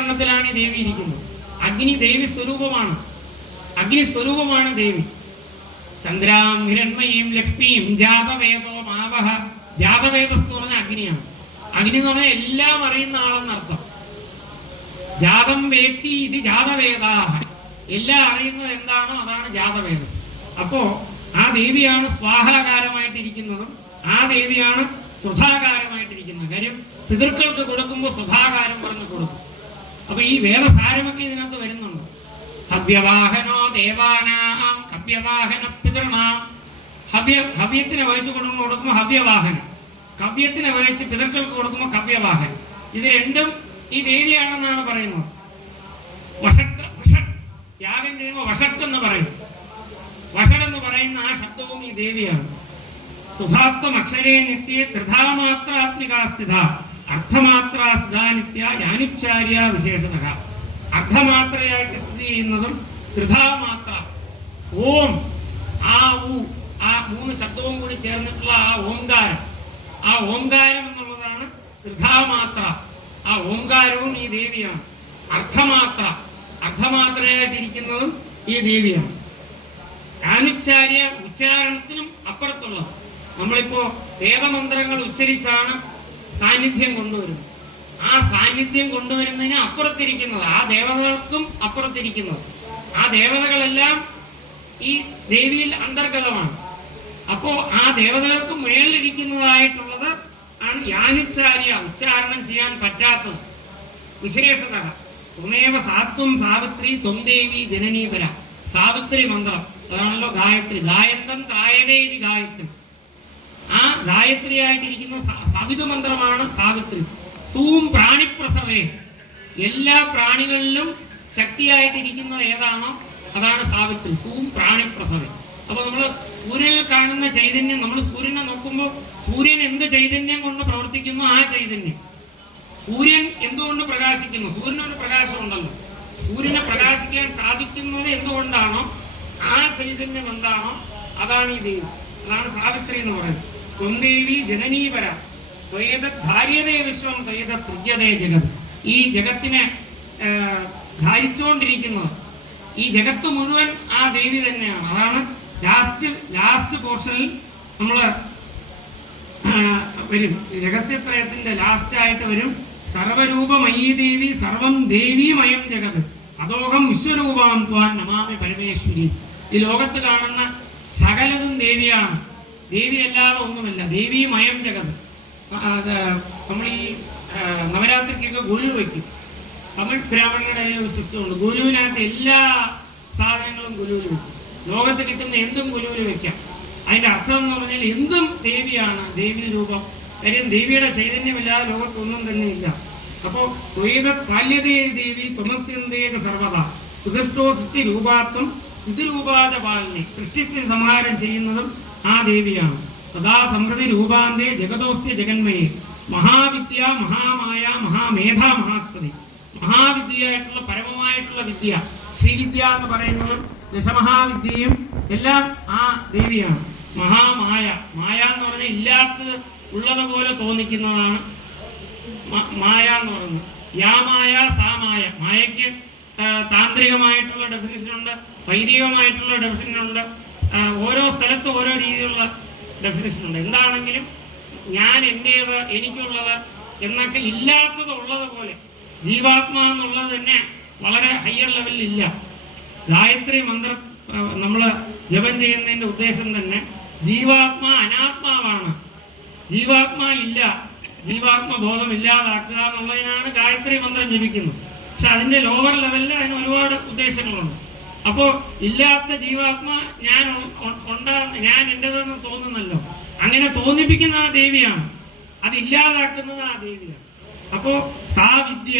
നീലവർണ്ണത്തിലാണ് ഈ ദേവി ഇരിക്കുന്നത്. അഗ്നി ദേവി സ്വരൂപമാണ്, അഗ്നി സ്വരൂപമാണ് ദേവി. ചന്ദ്രാം ഹിരൺമയീം ലക്ഷ്മിയും ജാതവേദോ മാവഹ. ജാതവേദസ് എന്ന് പറഞ്ഞാൽ അഗ്നിയാണ്. അഗ്നി എന്ന് പറഞ്ഞാൽ എല്ലാം അറിയുന്ന ആളെന്നർത്ഥം. ജാതം വേത്തി ഇത് ജാതവേദാഹ. എല്ലാം അറിയുന്നത് എന്താണോ അതാണ് ജാതവേദസ്. അപ്പോ ആ ദേവിയാണ് സ്വാഹാകാരമായിട്ടിരിക്കുന്നതും ആ ദേവിയാണ് സുധാകാരമായിട്ടിരിക്കുന്നത്. കാര്യം പിതൃക്കൾക്ക് കൊടുക്കുമ്പോൾ സുധാകാരം പറഞ്ഞ് കൊടുക്കും. അപ്പൊ ഈ വേദസാരമൊക്കെ ഇതിനകത്ത് വരുന്നുണ്ട്. ഹവ്യവാഹനോ ദേവാനാം കവ്യവാഹന പിതൃണാം. ഹവ്യത്തിനെ വഹിച്ചു കൊടുക്കുമ്പോൾ ഹവ്യവാഹനം, കവ്യത്തിനെ വഹിച്ച് പിതൃക്കൾക്ക് കൊടുക്കുമ്പോൾ കവ്യവാഹനം. ഇത് രണ്ടും ഈ ദേവിയാണെന്നാണ് പറയുന്നത്. യാഗം ചെയ്യുമ്പോൾ വഷട്ട് എന്ന് പറയും. വഷട് എന്ന് പറയുന്ന ആ ശബ്ദവും ഈ ദേവിയാണ്. സുധാത്വം അക്ഷരേ നിത്യ ത്രിധാമാത്രാത്മികാസ്ഥിത അർത്ഥമാത്രാസ്ഥിതാനിത്യ യാനുച്ചാര്യ വിശേഷത. അർദ്ധമാത്രയായിട്ട് സ്ഥിതി ചെയ്യുന്നതും ത്രിധാമാത്ര ഓം ആ ഉ ആ മൂന്ന് ശബ്ദവും കൂടി ചേർന്നിട്ടുള്ള ആ ഓംകാരം, ആ ഓംകാരം എന്നുള്ളതാണ് ത്രിധാമാത്ര. ആ ഓംകാരവും ഈ ദേവിയാണ്. അർദ്ധമാത്ര, അർദ്ധമാത്രയായിട്ടിരിക്കുന്നതും ഈ ദേവിയാണ്. യാനുച്ചാര്യ ഉച്ചാരണത്തിനും അപ്പുറത്തുള്ളത്. നമ്മളിപ്പോ വേദമന്ത്രങ്ങൾ ഉച്ചരിച്ചാണ് സാന്നിധ്യം കൊണ്ടുവരുന്നത്. ആ സാന്നിധ്യം കൊണ്ടുവരുന്നതിന് അപ്പുറത്തിരിക്കുന്നത്, ആ ദേവതകൾക്കും അപ്പുറത്തിരിക്കുന്നത്, ആ ദേവതകളെല്ലാം ഈ ദേവിയിൽ അന്തർഗതമാണ്. അപ്പോ ആ ദേവതകൾക്ക് മേളിലിരിക്കുന്നതായിട്ടുള്ളത് ആണ് യാനുച്ചാര്യ, ഉച്ചാരണം ചെയ്യാൻ പറ്റാത്തത്. വിശേഷത ത്വമേവ സാത്വം സാവിത്രി ത്വം ദേവി ജനനീപര. സാവിത്രി മന്ത്രം അതാണല്ലോ ഗായത്രി. ഗായന്തം ത്രായതേ ഇതി ഗായത്രി. ആ ഗായത്രി ആയിട്ടിരിക്കുന്ന സവിതു മന്ത്രമാണ് സാവിത്രി. സൂം പ്രാണിപ്രസവേ. എല്ലാ പ്രാണികളിലും ശക്തിയായിട്ടിരിക്കുന്നത് ഏതാണോ അതാണ് സാവിത്രി. സൂം പ്രാണിപ്രസവേ. അപ്പൊ നമ്മൾ സൂര്യനിൽ കാണുന്ന ചൈതന്യം, നമ്മൾ സൂര്യനെ നോക്കുമ്പോൾ സൂര്യൻ എന്ത് ചൈതന്യം കൊണ്ട് പ്രവർത്തിക്കുന്നു ആ ചൈതന്യം. സൂര്യൻ എന്തുകൊണ്ട് പ്രകാശിക്കുന്നു? സൂര്യനൊരു പ്രകാശമുണ്ടല്ലോ. സൂര്യനെ പ്രകാശിക്കാൻ സാധിക്കുന്നത് എന്തുകൊണ്ടാണോ ആ ചൈതന്യം എന്താണോ അതാണ് ഈ ദേവി. അതാണ് സാവിത്രി എന്ന് പറയുന്നത്. ത്വംദേവി ജനനീപര ധാര്യതേ വിശ്വം ത്വയേത സൃജ്യതേ ജഗത്. ഈ ജഗത്തിനെ ധാരിച്ചുകൊണ്ടിരിക്കുന്നത്, ഈ ജഗത്ത് മുഴുവൻ ആ ദേവി തന്നെയാണ്. അതാണ് ലാസ്റ്റ് പോർഷനിൽ നമ്മൾ വരും. രഹസ്യത്രയത്തിന്റെ ലാസ്റ്റ് ആയിട്ട് വരും സർവരൂപമയീ ദേവി സർവം ദേവീമയം ജഗത് അതോഹം വിശ്വരൂപാം ത്വാൻ നമാമി പരമേശ്വരി. ഈ ലോകത്ത് കാണുന്ന സകലതും ദേവിയാണ്. ദേവി അല്ലാതെ ഒന്നുമില്ല. ദേവീമയം ജഗത്. നമ്മൾ ഈ നവരാത്രിക്കൊക്കെ ഗുലു വയ്ക്കും. തമിഴ് ബ്രാഹ്മണരുടെ ഒരു സിസ്റ്റമുണ്ട്. ഗുലുവിനകത്ത് എല്ലാ സാധനങ്ങളും ഗുലുവിൽ വയ്ക്കും. ലോകത്ത് കിട്ടുന്ന എന്തും ഗുലുവിൽ വെക്കാം. അതിന്റെ അർത്ഥം എന്ന് പറഞ്ഞാൽ എന്തും ദേവിയാണ്, ദേവി രൂപം. കാര്യം ദേവിയുടെ ചൈതന്യമില്ലാതെ ലോകത്തൊന്നും തന്നെ ഇല്ല. അപ്പോ ബാല്യതേ ദേവി ത്വമസ്യന്തേക സർവത സുദൃഷ്ടോ സൃഷ്ടി രൂപാത്വം സ്ഥിതിരൂപാച പാലിനെ. സൃഷ്ടിസ്ഥിതി സംഹാരം ചെയ്യുന്നതും ആ ദേവിയാണ്. സദാ സമൃദ്ധി രൂപാന്തേ ജഗതോസ്യ ജഗന്മയെ. മഹാവിദ്യ മഹാമായ മഹാമേധ മഹാസ്പതി. മഹാവിദ്യയായിട്ടുള്ള പരമമായിട്ടുള്ള വിദ്യ ശ്രീവിദ്യ എന്ന് പറയുന്നതും ദശമഹാവിദ്യയും എല്ലാം ആ ദേവിയാണ്. മഹാമായ, മായ എന്ന് പറഞ്ഞാൽ ഇല്ലാത്തത് ഉള്ളതുപോലെ തോന്നിക്കുന്നതാണ് മായ എന്ന് പറയുന്നത്. യാമായ സാമായ. മായയ്ക്ക് താന്ത്രികമായിട്ടുള്ള ഡെഫിനിഷനുണ്ട്, വൈദികമായിട്ടുള്ള ഡെഫിനിഷനുണ്ട്. ഓരോ സ്ഥലത്ത് ഓരോ രീതിയിലുള്ള ഡെഫിനിഷനുണ്ട്. എന്താണെങ്കിലും ഞാൻ എൻ്റേത്, എനിക്കുള്ളത് എന്നൊക്കെ ഇല്ലാത്തത് ഉള്ളതുപോലെ ജീവാത്മാ എന്നുള്ളത് തന്നെ വളരെ ഹയർ ലെവലിൽ ഇല്ല. ഗായത്രി മന്ത്രം നമ്മൾ ജപം ചെയ്യുന്നതിൻ്റെ ഉദ്ദേശം തന്നെ ജീവാത്മാ അനാത്മാവാണ്. ജീവാത്മാ ഇല്ല, ജീവാത്മബോധം ഇല്ലാതാക്കുക എന്നുള്ളതിനാണ് ഗായത്രി മന്ത്രം ജപിക്കുന്നത്. പക്ഷെ അതിൻ്റെ ലോവർ ലെവലിൽ അതിന് ഒരുപാട് ഉദ്ദേശങ്ങളുണ്ട്. അപ്പോൾ ഇല്ലാത്ത ജീവാത്മാ ഞാൻ എൻ്റെതെന്ന് തോന്നുന്നല്ലോ. അങ്ങനെ തോന്നിപ്പിക്കുന്ന ആ ദേവിയാണ്, അതില്ലാതാക്കുന്നത് ആ ദേവിയാണ്. അപ്പോ സാ വിദ്യ,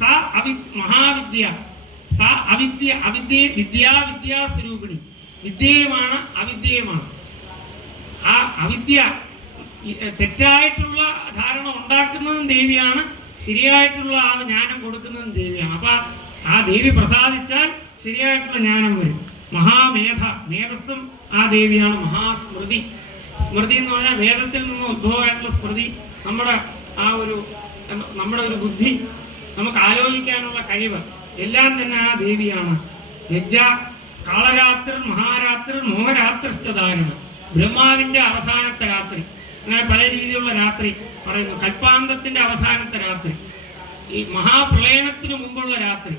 സാ മഹാവിദ്യ, സാ വിദ്യാസ്വരൂപിണി. വിദ്യയുമാണ് അവിദ്യയുമാണ്. ആ അവിദ്യ തെറ്റായിട്ടുള്ള ധാരണ ഉണ്ടാക്കുന്നതും ദേവിയാണ്, ശരിയായിട്ടുള്ള ആ ജ്ഞാനം കൊടുക്കുന്നതും ദേവിയാണ്. അപ്പൊ ആ ദേവി പ്രസാദിച്ചാൽ ശരിയായിട്ടുള്ള ജ്ഞാനം വരും. മഹാമേധ, മേധസ്സും ആ ദേവിയാണ്. മഹാസ്മൃതി, സ്മൃതി എന്ന് പറഞ്ഞാൽ വേദത്തിൽ നിന്ന് ഉദ്ഭവമായിട്ടുള്ള സ്മൃതി. നമ്മുടെ ഒരു ബുദ്ധി നമുക്ക് ആലോചിക്കാനുള്ള കഴിവ് എല്ലാം തന്നെ ആ ദേവിയാണ്. ലജ്ജ കാളരാത്രി മഹാരാത്രി മോഹരാത്രിസ്ഥധാരണം, ബ്രഹ്മാവിന്റെ അവസാനത്തെ രാത്രി, അങ്ങനെ പല രീതിയിലുള്ള രാത്രി പറയുന്നു. കൽപ്പാന്തത്തിന്റെ അവസാനത്തെ രാത്രി, ഈ മഹാപ്രളയത്തിന് മുമ്പുള്ള രാത്രി,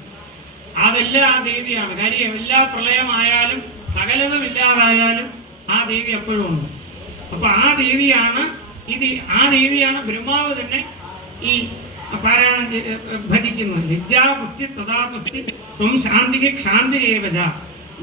അതെല്ലാം ആ ദേവിയാണ്. കാര്യം എല്ലാ പ്രളയമായാലും സകലതും ഇല്ലാതായാലും ആ ദേവി എപ്പോഴും ഉണ്ട്. അപ്പൊ ആ ദേവിയാണ് ആ ദേവിയാണ് ബ്രഹ്മാവ് തന്നെ ഈ പാരായണം ഭജിക്കുന്നത്. ലജ്ജാ പുഷ്ടി തഥാ തുഷ്ടി സ്വം ശാന്തിക്ക് ക്ഷാന്തി ഏവജ.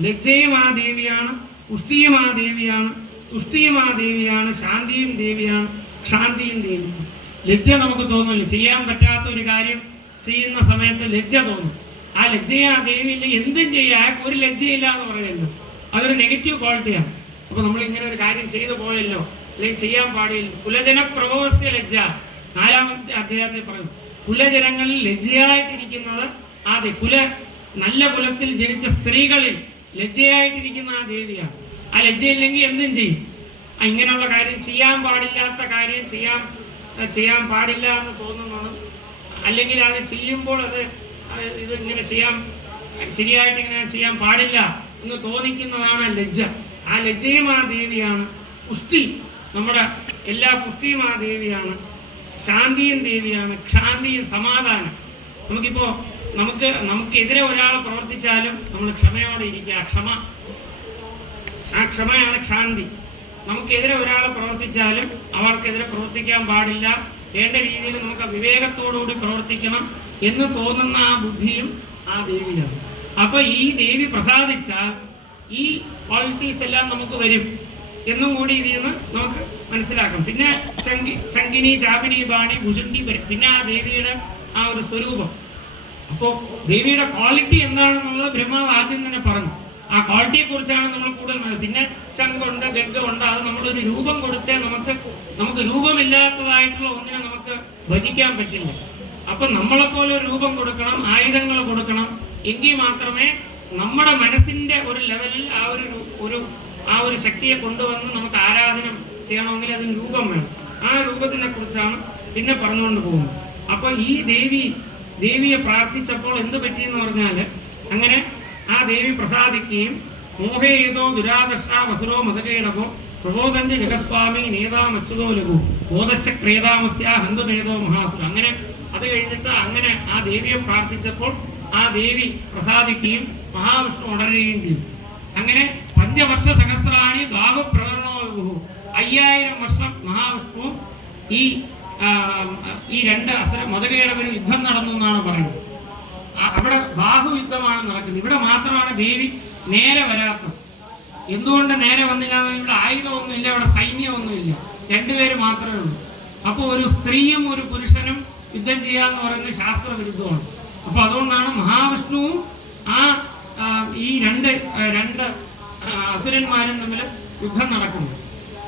ലജ്ജയും ആ ദേവിയാണ്, പുഷ്ടിയും ആ ദേവിയാണ്, തുഷ്ടിയും ആ ദേവിയാണ്, ശാന്തിയും ദേവിയാണ്, ക്ഷാന്തിയും ദേവിയാണ്. ലജ്ജ നമുക്ക് തോന്നില്ല, ചെയ്യാൻ പറ്റാത്ത ഒരു കാര്യം ചെയ്യുന്ന സമയത്ത് ലജ്ജ തോന്നും. ആ ലജ്ജയെ ആ ദേവിയിൽ എന്തും ചെയ്യാൻ ഒരു ലജ്ജയില്ല എന്ന് പറയുമല്ലോ, അതൊരു നെഗറ്റീവ് ക്വാളിറ്റിയാണ്. അപ്പൊ നമ്മൾ ഇങ്ങനെ ഒരു കാര്യം ചെയ്തു പോയല്ലോ, അല്ലെങ്കിൽ ചെയ്യാൻ പാടില്ല. കുലജന പ്രഭവസ്യ ലജ്ജ, 4-ാമത്തെ അധ്യായത്തിൽ പറയും. കുലജനങ്ങളിൽ ലജ്ജയായിട്ടിരിക്കുന്നത് നല്ല കുലത്തിൽ ജനിച്ച സ്ത്രീകളിൽ ലജ്ജയായിട്ടിരിക്കുന്ന ആ ദേവിയാണ്. ആ ലജ്ജയില്ലെങ്കിൽ എന്തും ചെയ്യും. ഇങ്ങനെയുള്ള കാര്യം ചെയ്യാൻ പാടില്ലാത്ത കാര്യം ചെയ്യാൻ പാടില്ല എന്ന് തോന്നുന്നതും, അല്ലെങ്കിൽ അത് ചെയ്യുമ്പോൾ ഇത് ഇങ്ങനെ ശരിയായിട്ട് ഇങ്ങനെ ചെയ്യാൻ പാടില്ല എന്ന് തോന്നിക്കുന്നതാണ് ലജ്ജ. ആ ലജ്ജയും ആ ദേവിയാണ്. പുഷ്ടി, നമ്മുടെ എല്ലാ പുഷ്ടിയും ആ ദേവിയാണ്. ശാന്തിയും ദേവിയാണ്, ക്ഷാന്തിയും സമാധാനം. നമുക്കെതിരെ ഒരാൾ പ്രവർത്തിച്ചാലും നമ്മൾ ക്ഷമയോടെ ഇരിക്കുക. ആ ക്ഷമയാണ് ക്ഷാന്തി. നമുക്കെതിരെ ഒരാൾ പ്രവർത്തിച്ചാലും അവർക്കെതിരെ പ്രവർത്തിക്കാൻ പാടില്ല, വേണ്ട രീതിയിൽ നമുക്ക് വിവേകത്തോടുകൂടി പ്രവർത്തിക്കണം എന്ന് തോന്നുന്ന ആ ബുദ്ധിയും ആ ദേവിയാണ്. അപ്പൊ ഈ ദേവി പ്രസാദിച്ചാൽ ഈ ക്വാളിറ്റീസ് എല്ലാം നമുക്ക് വരും എന്നും കൂടി ഇതിൽ നിന്ന് നമുക്ക് മനസ്സിലാക്കാം. പിന്നെ ശങ്കിനി, ചാപിനി, ബാണി, ഭുഷുണ്ടി വരും. പിന്നെ ആ ദേവിയുടെ ആ ഒരു സ്വരൂപം. അപ്പോൾ ദേവിയുടെ ക്വാളിറ്റി എന്താണെന്നുള്ളത് ബ്രഹ്മാവ് ആദ്യം തന്നെ പറഞ്ഞു. ആ ക്വാളിറ്റിയെ കുറിച്ചാണ് നമ്മൾ കൂടുതൽ. പിന്നെ ശംഖുണ്ട്, ഗർഗമുണ്ട്, അത് നമ്മളൊരു രൂപം കൊടുത്തേ നമുക്ക് രൂപമില്ലാത്തതായിട്ടുള്ള ഒന്നിനെ നമുക്ക് ഭജിക്കാൻ പറ്റില്ല. അപ്പൊ നമ്മളെപ്പോലെ ഒരു രൂപം കൊടുക്കണം, ആയുധങ്ങൾ കൊടുക്കണം, എങ്കിൽ മാത്രമേ നമ്മുടെ മനസ്സിന്റെ ഒരു ലെവലിൽ ആ ഒരു ശക്തിയെ കൊണ്ടുവന്ന് നമുക്ക് ആരാധന ചെയ്യണമെങ്കിൽ അതിന് രൂപം വേണം. ആ രൂപത്തിനെ കുറിച്ചാണ് പിന്നെ പറഞ്ഞുകൊണ്ട് പോകുന്നത്. അപ്പൊ ഈ ദേവിയെ പ്രാർത്ഥിച്ചപ്പോൾ എന്ത് പറ്റിയെന്ന് പറഞ്ഞാല്, അങ്ങനെ ആ ദേവി പ്രസാദിക്കുകയും മോഹേതോ ദുരാദർശ വസുരോ മതകേടകോ പ്രബോധന്റെ ജഗസ്വാമി നേതാമച്യുതോ ലഘു ബോധച്ച ക്രേതാമസ്യ ഹന്തുമേതോ മഹാസുര. അങ്ങനെ അത് കഴിഞ്ഞിട്ട് അങ്ങനെ ആ ദേവിയെ പ്രാർത്ഥിച്ചപ്പോൾ ആ ദേവി പ്രസാദിക്കുകയും മഹാവിഷ്ണു ഉണരുകയും ചെയ്തു. അങ്ങനെ 5 വർഷ സഹസ്രാണി ബാഹുപ്രകരണോ 5000 വർഷം മഹാവിഷ്ണു ഈ 2 അസുര മതകേടവരും യുദ്ധം നടന്നു എന്നാണ് പറയുന്നത്. അവിടെ ബാഹുയുദ്ധമാണ് നടക്കുന്നത്. ഇവിടെ മാത്രമാണ് ദേവി നേരെ വരാത്തത്. എന്തുകൊണ്ട് നേരെ വന്നില്ല? ഇവിടെ ആയുധമൊന്നുമില്ല, ഇവിടെ സൈന്യമൊന്നുമില്ല, 2 പേര് മാത്രമേ ഉള്ളൂ. അപ്പോൾ ഒരു സ്ത്രീയും ഒരു പുരുഷനും യുദ്ധം ചെയ്യാന്ന് പറയുന്നത് ശാസ്ത്രവിരുദ്ധമാണ്. അപ്പൊ അതുകൊണ്ടാണ് മഹാവിഷ്ണുവും ഈ രണ്ട് അസുരന്മാരും തമ്മിൽ യുദ്ധം നടക്കുന്നത്.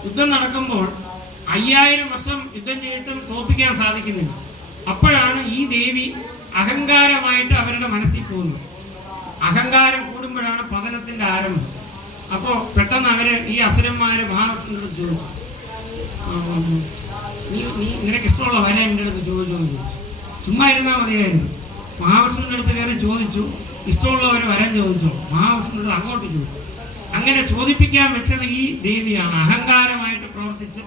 യുദ്ധം നടക്കുമ്പോൾ 5000 വർഷം യുദ്ധം ചെയ്തിട്ടും തോൽപ്പിക്കാൻ സാധിക്കുന്നില്ല. അപ്പോഴാണ് ഈ ദേവി അഹങ്കാരമായിട്ട് അവരുടെ മനസ്സിൽ പോകുന്നത്. അഹങ്കാരം കൂടുമ്പോഴാണ് പതനത്തിന്റെ ആരംഭം. അപ്പോൾ പെട്ടെന്ന് ഈ അസുരന്മാര് മഹാവിഷ്ണുവിനോട് ചോദിച്ചു, നീ നിനക്ക് ഇഷ്ടമുള്ള വര എൻ്റെ അടുത്ത് ചോദിച്ചു. ചുമ്മാ ഇരുന്നാൽ മതിയായിരുന്നു. മഹാവിഷ്ണുവിൻ്റെ അടുത്ത് കയറി ചോദിച്ചു, ഇഷ്ടമുള്ള ഒരു വരം ചോദിച്ചോ. മഹാവിഷ്ണുവിനോട് അങ്ങോട്ട് ചോദിച്ചു. അങ്ങനെ ചോദിപ്പിക്കാൻ വെച്ചത് ഈ ദേവിയാണ്, അഹങ്കാരമായിട്ട് പ്രവർത്തിച്ച്.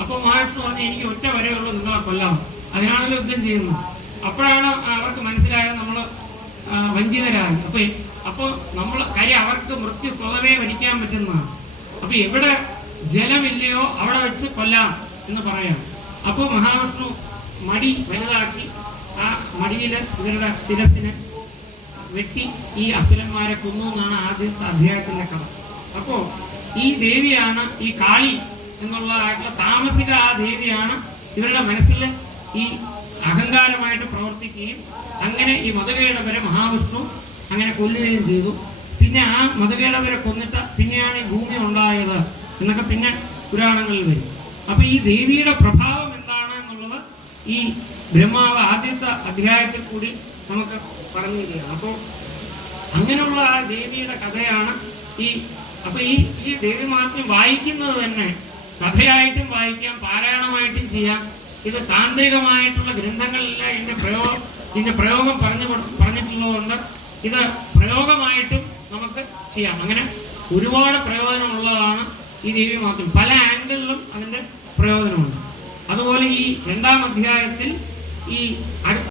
അപ്പോൾ മഹാവിഷ്ണു പറഞ്ഞു, എനിക്ക് ഒറ്റ വരയുള്ളൂ, നിങ്ങളെ കൊല്ലാം. അതിനാണല്ലോ യുദ്ധം ചെയ്യുന്നത്. അപ്പോഴാണ് അവർക്ക് മനസ്സിലായത് നമ്മൾ വഞ്ചിതരായി. അപ്പോൾ നമ്മൾ കാര്യം അവർക്ക് മൃത്യു സ്വതവേ വരിക്കാൻ പറ്റുന്നതാണ്. അപ്പോൾ എവിടെ ജലമില്ലയോ അവിടെ വെച്ച് കൊല്ലാം എന്ന് പറയാം. അപ്പോൾ മഹാവിഷ്ണു മടി വലുതാക്കി ആ മടിയിൽ ഇവരുടെ ശിരസിനെ വെട്ടി ഈ അസുരന്മാരെ കൊന്നു എന്നാണ് ആദ്യത്തെ അധ്യായത്തിന്റെ കഥ. അപ്പോൾ ഈ ദേവിയാണ് ഈ കാളി എന്നുള്ളതായിട്ടുള്ള താമസിക ആ ദേവിയാണ് ഇവരുടെ മനസ്സിൽ ഈ അഹങ്കാരമായിട്ട് പ്രവർത്തിക്കുകയും അങ്ങനെ ഈ മതകേടവരെ മഹാവിഷ്ണു അങ്ങനെ കൊല്ലുകയും ചെയ്തു. പിന്നെ ആ മതകേടവരെ കൊന്നിട്ട് പിന്നെയാണ് ഈ ഭൂമി ഉണ്ടായത് എന്നൊക്കെ പിന്നെ പുരാണങ്ങളിൽ വരും. അപ്പൊ ഈ ദേവിയുടെ പ്രഭാവം എന്താണ് എന്നുള്ളത് ഈ ബ്രഹ്മാവ് ആദ്യത്തെ അധ്യായത്തിൽ കൂടി നമുക്ക് പറഞ്ഞു തരികയാണ്. അപ്പോൾ അങ്ങനെയുള്ള ആ ദേവിയുടെ കഥയാണ് അപ്പൊ ഈ ദേവി മഹാത്മ്യം വായിക്കുന്നത് തന്നെ കഥയായിട്ടും വായിക്കാം, പാരായണമായിട്ടും ചെയ്യാം. ഇത് താന്ത്രികമായിട്ടുള്ള ഗ്രന്ഥങ്ങളിലെല്ലാം ഇതിന്റെ ഇതിന്റെ പ്രയോഗം പറഞ്ഞിട്ടുള്ളതുകൊണ്ട് ഇത് പ്രയോഗമായിട്ടും നമുക്ക് ചെയ്യാം. അങ്ങനെ ഒരുപാട് പ്രയോജനമുള്ളതാണ് ഈ ദേവി മാത്രം. പല ആംഗിളിലും അതിന്റെ പ്രയോജനമുണ്ട്. അതുപോലെ ഈ 2-ാം അധ്യായത്തിൽ ഈ അടുത്ത